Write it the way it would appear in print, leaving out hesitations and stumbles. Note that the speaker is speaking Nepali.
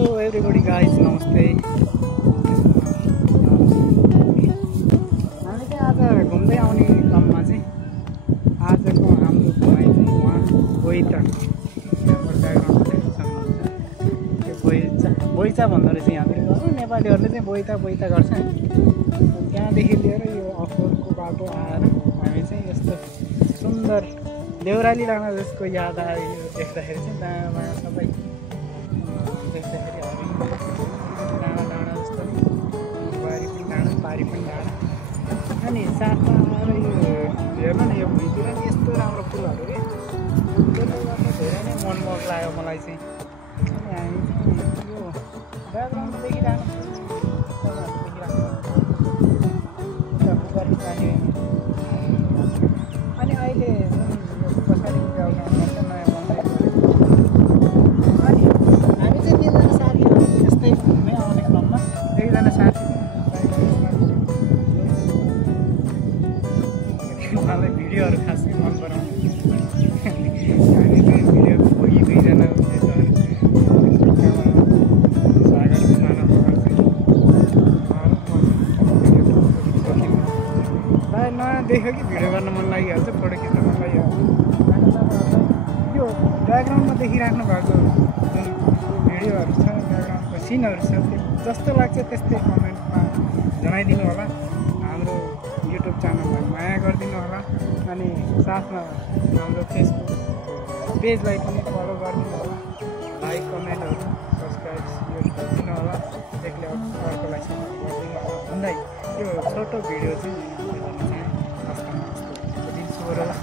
हेलो एभ्रीबडी गाइज नमस्ते। हामी चाहिँ आज घुम्दै आउने क्रममा चाहिँ आजको हाम्रो घुमाइ चाहिँ उहाँ बोइता ब्याकग्राउन्डमा देख्न सक्नुहुन्छ। त्यो बोइचा भन्दो रहेछ यहाँनिर। नेपालीहरूले चाहिँ बोइता गर्छ। त्यहाँदेखि लिएर यो अफरोडको बाटो आएर हामी चाहिँ यस्तो सुन्दर देउराली डाँडा जसको याद आयो देख्दाखेरि चाहिँ डाँडा सबै देख्दाखेरि डाँडा जस्तो बारी पनि डाँडा पारी पनि डाँडा। अनि साथमा आएर यो हेर्नु न यो भुइँतिर नि यस्तो राम्रो फुलहरू के त्यसले गर्दा धेरै नै मनमोहक लाग्यो मलाई चाहिँ। अनि हामी चाहिँ यो ब्याकग्राउन्ड देखिरहनु अनि अहिले पछाडि ब्याकग्राउन्डमा चाहिँ नयाँ अनि हामी चाहिँ तिनजना साथीहरू यस्तै घुम्दै आउने क्रममा एकजना साथी मलाई भिडियोहरू खासै मन पराउने हामी चाहिँ भिडियो भोगि दुईजना सागर मानव प्रायः नयाँ देख्यो कि भिडियो गर्न मन लागिहाल्छ, फोटो खिच्न मन लागिहाल्छ। यो ब्याकग्राउन्डमा देखिराख्नु भएको जुन भिडियोहरू छ ब्याकग्राउन्डको सिनहरू छ त्यो जस्तो लाग्छ त्यस्तै कमेन्टमा जनाइदिनु होला। हाम्रो युट्युब च्यानललाई माया गरिदिनु होला। अनि साथमा हाम्रो फेसबुक पेजलाई पनि फलो गरिदिनु होला। लाइक कमेन्टहरू सब्सक्राइब गरिदिनु होला। एकले अर्कोलाई सपोर्ट गरिदिनु होला भन्दै यो छोटो भिडियो चाहिँ हस्तामा दिन्छु होला।